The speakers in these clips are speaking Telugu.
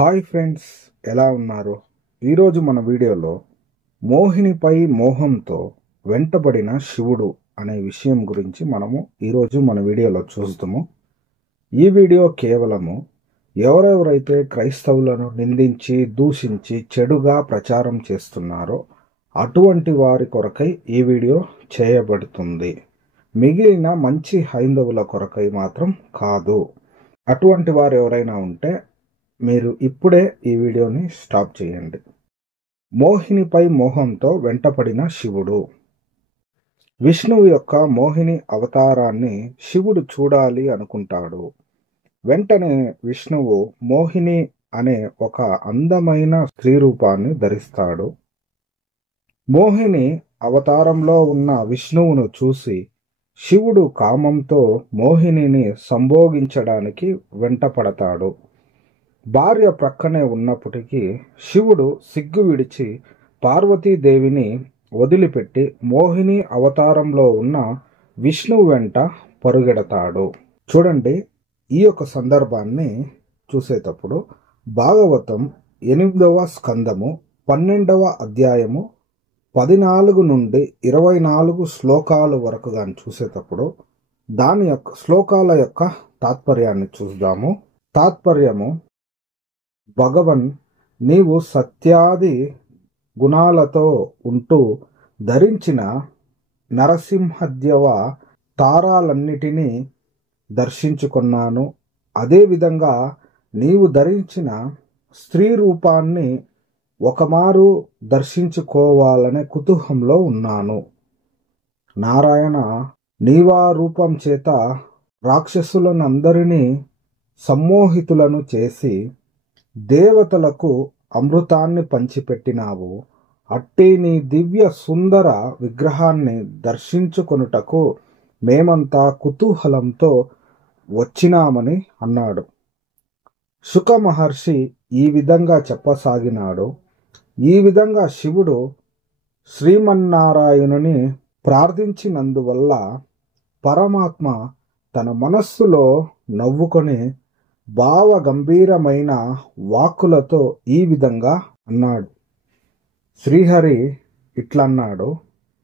హాయ్ ఫ్రెండ్స్, ఎలా ఉన్నారు? ఈరోజు మన వీడియోలో మోహినిపై మోహంతో వెంటబడిన శివుడు అనే విషయం గురించి మనము ఈరోజు మన వీడియోలో చూస్తాము. ఈ వీడియో కేవలము ఎవరెవరైతే క్రైస్తవులను నిందించి దూషించి చెడుగా ప్రచారం చేస్తున్నారో అటువంటి వారి కొరకై ఈ వీడియో చేయబడుతుంది. మిగిలిన మంచి హైందవుల కొరకై మాత్రం కాదు. అటువంటి వారు ఎవరైనా ఉంటే మీరు ఇప్పుడే ఈ వీడియోని స్టాప్ చేయండి. మోహినిపై మోహంతో వెంటపడిన శివుడు. విష్ణువు యొక్క మోహిని అవతారాన్ని శివుడు చూడాలి అనుకుంటాడు. వెంటనే విష్ణువు మోహిని అనే ఒక అందమైన స్త్రీ రూపాన్ని ధరిస్తాడు. మోహిని అవతారంలో ఉన్న విష్ణువును చూసి శివుడు కామంతో మోహినిని సంభోగించడానికి వెంటపడతాడు. భార్య ప్రక్కనే ఉన్నప్పటికీ శివుడు సిగ్గు విడిచి పార్వతీదేవిని వదిలిపెట్టి మోహిని అవతారంలో ఉన్న విష్ణువు వెంట పరుగెడతాడు. చూడండి, ఈ యొక్క సందర్భాన్ని చూసేటప్పుడు భాగవతం 8వ స్కందము 12వ అధ్యాయము 14 నుండి 24 శ్లోకాల వరకు కానీ చూసేటప్పుడు దాని యొక్క శ్లోకాల యొక్క తాత్పర్యాన్ని చూద్దాము. తాత్పర్యము: భగవన్, నీవు సత్యాది గుణాలతో ఉంటూ ధరించిన నరసింహద్యవ తారాలన్నిటినీ దర్శించుకున్నాను. అదేవిధంగా నీవు ధరించిన స్త్రీ రూపాన్ని ఒకమారు దర్శించుకోవాలనే కుతూహంలో ఉన్నాను. నారాయణ, నీవా రూపం చేత రాక్షసులనందరినీ సమ్మోహితులను చేసి దేవతలకు అమృతాన్ని పంచిపెట్టినావు. అట్టి నీ దివ్య సుందర విగ్రహాన్ని దర్శించుకొనుటకు మేమంతా కుతూహలంతో వచ్చినామని అన్నాడు. శుక మహర్షి ఈ విధంగా చెప్పసాగినాడు. ఈ విధంగా శివుడు శ్రీమన్నారాయణుని ప్రార్థించినందువల్ల పరమాత్మ తన మనస్సులో నవ్వుకొని భావ గంభీరమైన వాక్కులతో ఈ విధంగా అన్నాడు. శ్రీహరి ఇట్లన్నాడు: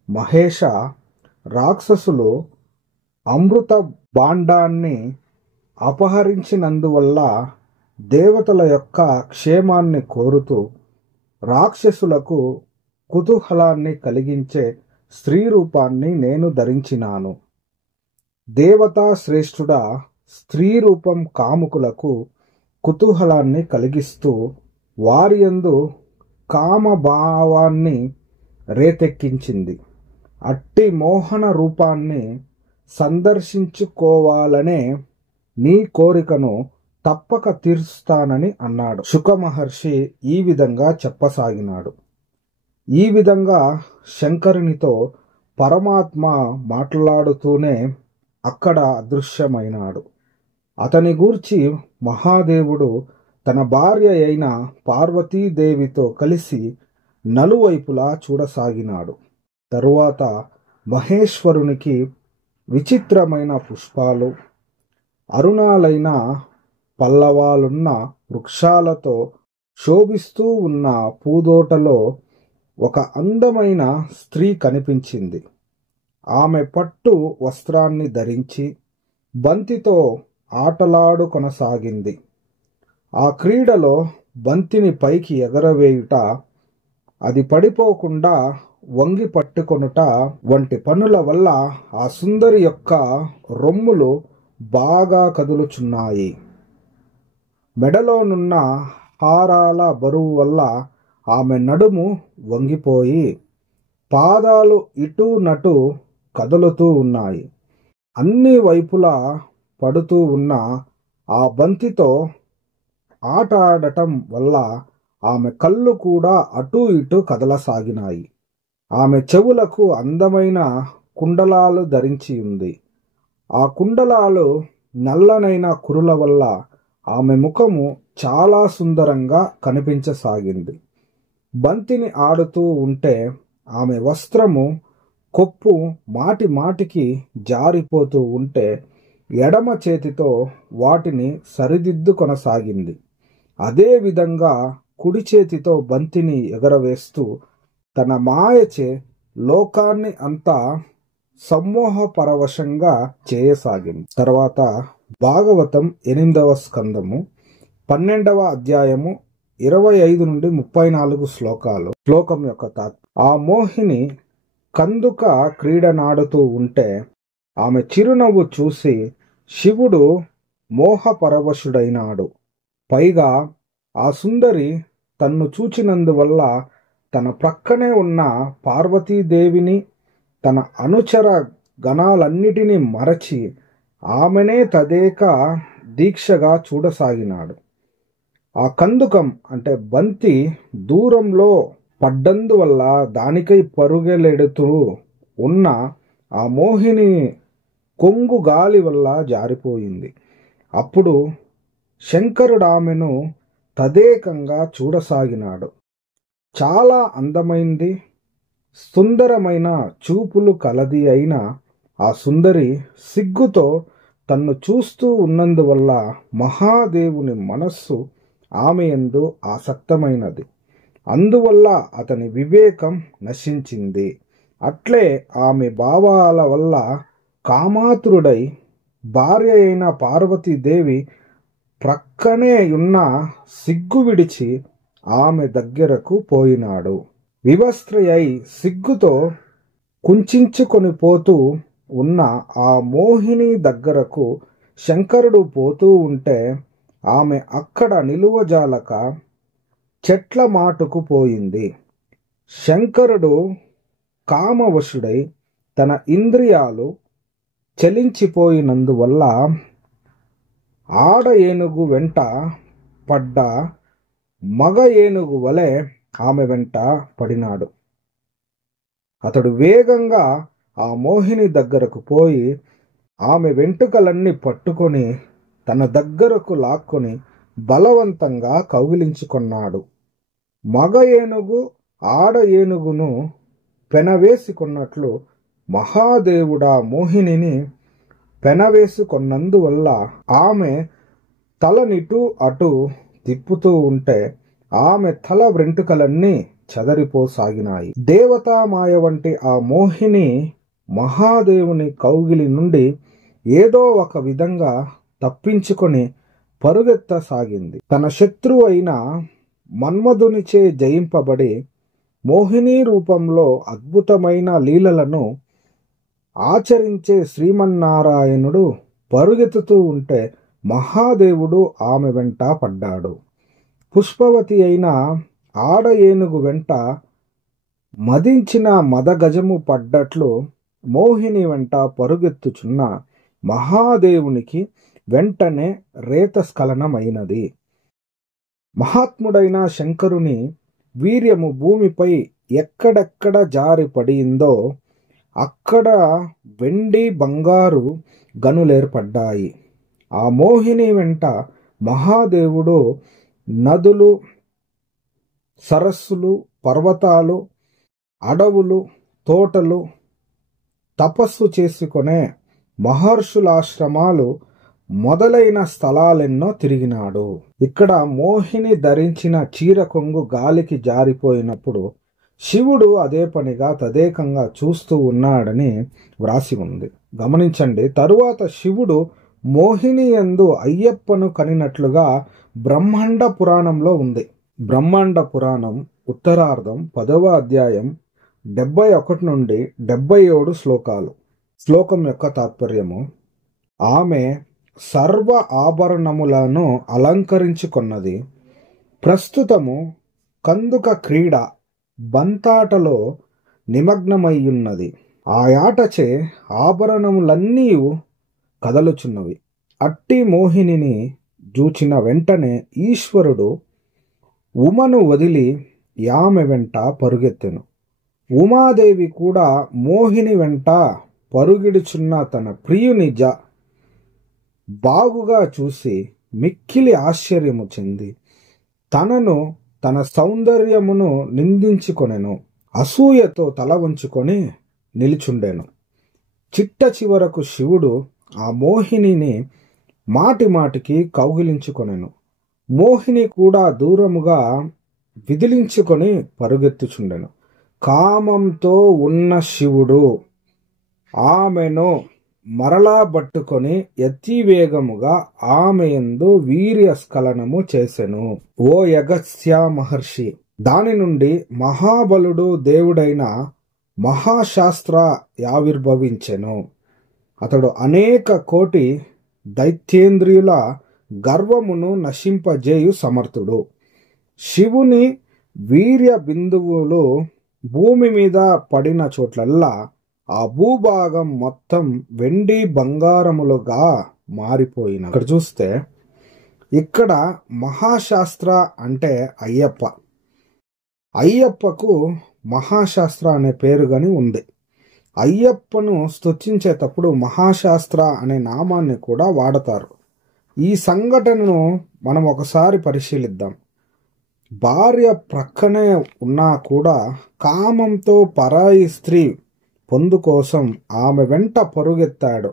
మహేష, రాక్షసులు అమృత భాండాన్ని అపహరించినందువల్ల దేవతల యొక్క క్షేమాన్ని కోరుతూ రాక్షసులకు కుతూహలాన్ని కలిగించే స్త్రీ రూపాన్ని నేను ధరించినాను. దేవతా శ్రేష్ఠుడా, స్త్రీ రూపం కాముకులకు కుతూహలాన్ని కలిగిస్తూ వారి యందు కామభావాన్ని రేకెత్తించింది. అట్టి మోహన రూపాన్ని సందర్శించుకోవాలనే నీ కోరికను తప్పక తీరుస్తానని అన్నాడు. శుక మహర్షి ఈ విధంగా చెప్పసాగినాడు. ఈ విధంగా శంకరునితో పరమాత్మ మాట్లాడుతూనే అక్కడ అదృశ్యమైనాడు. అతని గూర్చి మహాదేవుడు తన భార్య అయిన పార్వతీదేవితో కలిసి నలువైపులా చూడసాగినాడు. తరువాత మహేశ్వరునికి విచిత్రమైన పుష్పాలు, అరుణాలైన పల్లవాలున్న వృక్షాలతో శోభిస్తూ ఉన్న పూదోటలో ఒక అందమైన స్త్రీ కనిపించింది. ఆమె పట్టు వస్త్రాన్ని ధరించి బంతితో ఆటలాడు కొనసాగింది. ఆ క్రీడలో బంతిని పైకి ఎగరవేయుట, అది పడిపోకుండా వంగి పట్టుకొనుట వంటి పనుల వల్ల ఆ సుందరి యొక్క రొమ్ములు బాగా కదులుచున్నాయి. మెడలోనున్న హారాల బరువు వల్ల ఆమె నడుము వంగిపోయి పాదాలు ఇటు నటు కదులుతూ ఉన్నాయి. అన్ని వైపులా పడుతూ ఉన్న ఆ బంతితో ఆట ఆడటం వల్ల ఆమె కళ్ళు కూడా అటూ ఇటూ కదలసాగినాయి. ఆమె చెవులకు అందమైన కుండలాలు ధరించి ఉంది. ఆ కుండలాలు నల్లనైన కురుల వల్ల ఆమె ముఖము చాలా సుందరంగా కనిపించసాగింది. బంతిని ఆడుతూ ఉంటే ఆమె వస్త్రము కొప్పు మాటి మాటికి జారిపోతూ ఉంటే ఎడమ చేతితో వాటిని సరిదిద్దుకొనసాగింది. అదే విధంగా కుడి చేతితో బంతిని ఎగరవేస్తూ తన మాయచే లోకాన్ని అంతా సమ్మోహపరవశంగా చేయసాగింది. తర్వాత భాగవతం 8వ స్కందము 12వ అధ్యాయము 25 నుండి 34 శ్లోకాలు. శ్లోకం యొక్క ఆ మోహిని కందుక క్రీడనాడుతూ ఉంటే ఆమె చిరునవ్వు చూసి శివుడు మోహపరవశుడైనాడు. పైగా ఆ సుందరి తన్ను చూచినందువల్ల తన ప్రక్కనే ఉన్న పార్వతీదేవిని తన అనుచర గణాలన్నిటినీ మరచి ఆమెనే తదేక దీక్షగా చూడసాగినాడు. ఆ కందుకం అంటే బంతి దూరంలో పడ్డందువల్ల దానికై పరుగెలెడుతూ ఉన్న ఆ మోహిని కొంగు గాలి వల్ల జారిపోయింది. అప్పుడు శంకరుడామెను తదేకంగా చూడసాగినాడు. చాలా అందమైంది, సుందరమైన చూపులు కలది అయిన ఆ సుందరి సిగ్గుతో తన్ను చూస్తూ ఉన్నందువల్ల మహాదేవుని మనస్సు ఆమె యందు ఆసక్తమైనది. అందువల్ల అతని వివేకం నశించింది. అట్లే ఆమె భావాల వల్ల కామాతురుడై భార్య అయిన పార్వతీదేవి ప్రక్కనే ఉన్న సిగ్గు విడిచి ఆమె దగ్గరకు పోయినాడు. వివస్త్ర అయి సిగ్గుతో కుంచుకొని పోతూ ఉన్న ఆ మోహిని దగ్గరకు శంకరుడు పోతూ ఉంటే ఆమె అక్కడ నిలువజాలక చెట్ల మాటుకు పోయింది. శంకరుడు కామవశుడై తన ఇంద్రియాలు చలించిపోయినందువల్ల ఆడ ఏనుగు వెంట పడ్డ మగ ఏనుగు వలె ఆమె వెంట పడినాడు. అతడు వేగంగా ఆ మోహిని దగ్గరకు పోయి ఆమె వెంట్రుకలన్నీ పట్టుకొని తన దగ్గరకు లాక్కొని బలవంతంగా కౌగిలించుకున్నాడు. మగ ఏనుగు ఆడ ఏనుగును పెనవేసుకున్నట్లు మహాదేవుడా మోహినిని పెనవేసుకున్నందువల్ల ఆమె తలనిటు అటు తిప్పుతూ ఉంటే ఆమె తల వెంట్రుకలన్నీ చెదరిపోసాగినాయి. దేవతామాయ వంటి ఆ మోహిని మహాదేవుని కౌగిలి నుండి ఏదో ఒక విధంగా తప్పించుకొని పరుగెత్తసాగింది. తన శత్రువు అయిన మన్మధునిచే జయింపబడి మోహిని రూపంలో అద్భుతమైన లీలలను ఆచరించే శ్రీమన్నారాయణుడు పరుగెత్తుతూ ఉంటే మహాదేవుడు ఆమె వెంట పడ్డాడు. పుష్పవతి అయిన ఆడ ఏనుగు వెంట మదించిన మదగజము పడ్డట్లు మోహిని వెంట పరుగెత్తుచున్న మహాదేవునికి వెంటనే రేతస్ఖలనమైనది. మహాత్ముడైన శంకరుని వీర్యము భూమిపై ఎక్కడెక్కడ జారి పడిందో అక్కడ వెండి బంగారు గనులేర్పడ్డాయి. ఆ మోహిని వెంట మహాదేవుడు నదులు, సరస్సులు, పర్వతాలు, అడవులు, తోటలు, తపస్సు చేసుకునే మహర్షులాశ్రమాలు మొదలైన స్థలాలెన్నో తిరిగినాడు. ఇక్కడ మోహిని ధరించిన చీర కొంగు గాలికి జారిపోయినప్పుడు శివుడు అదే పనిగా తదేకంగా చూస్తూ ఉన్నాడని వ్రాసి ఉంది. గమనించండి. తరువాత శివుడు మోహిని యందు అయ్యప్పను కనినట్లుగా బ్రహ్మాండ పురాణంలో ఉంది. బ్రహ్మాండ పురాణం ఉత్తరార్ధం 10వ అధ్యాయం 71 నుండి 77 శ్లోకాలు. శ్లోకం యొక్క తాత్పర్యము: ఆమె సర్వ ఆభరణములను అలంకరించుకున్నది. ప్రస్తుతము కందుక క్రీడ బంతాటలో నిమగ్నమయ్యున్నది. ఆ ఆటచే ఆభరణములన్నీ కదలుచున్నవి. అట్టి మోహినిని జూచిన వెంటనే ఈశ్వరుడు ఉమను వదిలి ఆమె వెంట పరుగెత్తెను. ఉమాదేవి కూడా మోహిని వెంట పరుగిడుచున్న తన ప్రియుని బాగుగా చూసి మిక్కిలి ఆశ్చర్యము చెంది తనను తన సౌందర్యమును నిందించుకొనెను. అసూయతో తల వంచుకొని నిలుచుండెను. చిట్ట చివరకు శివుడు ఆ మోహినిని మాటి మాటికి కౌగిలించుకొనెను. మోహిని కూడా దూరముగా విదిలించుకొని పరుగెత్తుచుండెను. కామంతో ఉన్న శివుడు ఆమెను మరలా పట్టుకొని అతివేగముగా ఆమె యందు వీర్యస్ఖలనము చేసెను. ఓ అగస్త్య మహర్షి, దాని నుండి మహాబలుడు దేవుడైన మహాశాస్త్ర ఆవిర్భవించెను. అతడు అనేక కోటి దైత్యేంద్రియుల గర్వమును నశింపజేయు సమర్థుడు. శివుని వీర్య బిందువులు భూమి మీద పడిన చోట్లల్లా ఆ భూభాగం మొత్తం వెండి బంగారములుగా మారిపోయిన. ఇక్కడ చూస్తే ఇక్కడ మహాశాస్త్ర అంటే అయ్యప్ప. అయ్యప్పకు మహాశాస్త్ర అనే పేరు గాని ఉంది. అయ్యప్పను స్తుతించేటప్పుడు మహాశాస్త్ర అనే నామాన్ని కూడా వాడతారు. ఈ సంఘటనను మనం ఒకసారి పరిశీలిద్దాం. భార్య ప్రక్కనే ఉన్నా కూడా కామంతో పరాయి స్త్రీ పొందు కోసం ఆమె వెంట పరుగెత్తాడు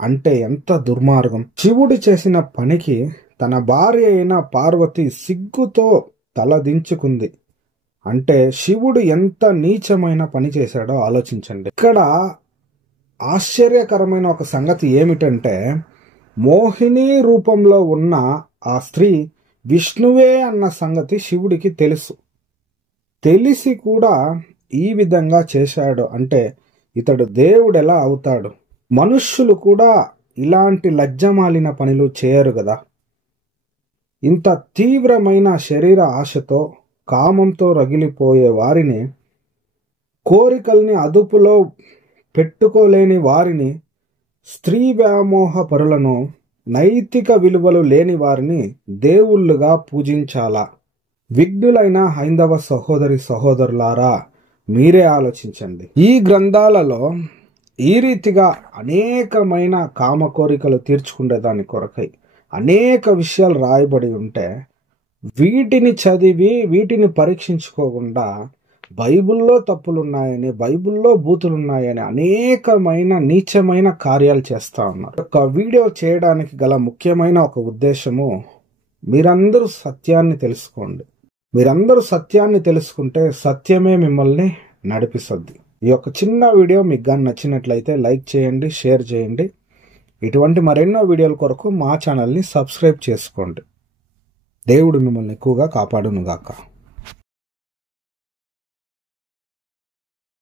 అంటే ఎంత దుర్మార్గం! శివుడు చేసిన పనికి తన భార్య అయిన పార్వతి సిగ్గుతో తలదించుకుంది అంటే శివుడు ఎంత నీచమైన పని చేశాడో ఆలోచించండి. ఇక్కడ ఆశ్చర్యకరమైన ఒక సంగతి ఏమిటంటే, మోహిని రూపంలో ఉన్న ఆ స్త్రీ విష్ణువే అన్న సంగతి శివుడికి తెలుసు. తెలిసి కూడా ఈ విధంగా చేశాడు అంటే ఇతడు దేవుడెలా అవుతాడు? మనుష్యులు కూడా ఇలాంటి లజ్జమాలిన పనులు చేయరు కదా. ఇంత తీవ్రమైన శరీర ఆశతో కామంతో రగిలిపోయే వారిని, కోరికల్ని అదుపులో పెట్టుకోలేని వారిని, స్త్రీ వ్యామోహ పరులను, నైతిక విలువలు లేని వారిని దేవుళ్ళుగా పూజించాలా? విఘ్నులైన హైందవ సహోదరి సహోదరులారా, మీరే ఆలోచించండి. ఈ గ్రంథాలలో ఈ రీతిగా అనేకమైన కామ కోరికలు తీర్చుకునే దాని కొరకై అనేక విషయాలు రాయబడి ఉంటే, వీటిని చదివి వీటిని పరీక్షించుకోకుండా బైబిల్లో తప్పులున్నాయని, బైబిల్లో బూతులున్నాయని అనేకమైన నీచమైన కార్యాలు చేస్తా ఉన్నారు. ఒక వీడియో చేయడానికి గల ముఖ్యమైన ఒక ఉద్దేశము, మీరందరూ సత్యాన్ని తెలుసుకోండి. మీరందరూ సత్యాన్ని తెలుసుకుంటే సత్యమే మిమ్మల్ని నడిపిస్తుంది. ఈ యొక్క చిన్న వీడియో మీకు కానీ నచ్చినట్లయితే లైక్ చేయండి, షేర్ చేయండి. ఇటువంటి మరెన్నో వీడియోల కొరకు మా ఛానల్ని సబ్స్క్రైబ్ చేసుకోండి. దేవుడు మిమ్మల్ని ఎక్కువగా కాపాడునుగాక.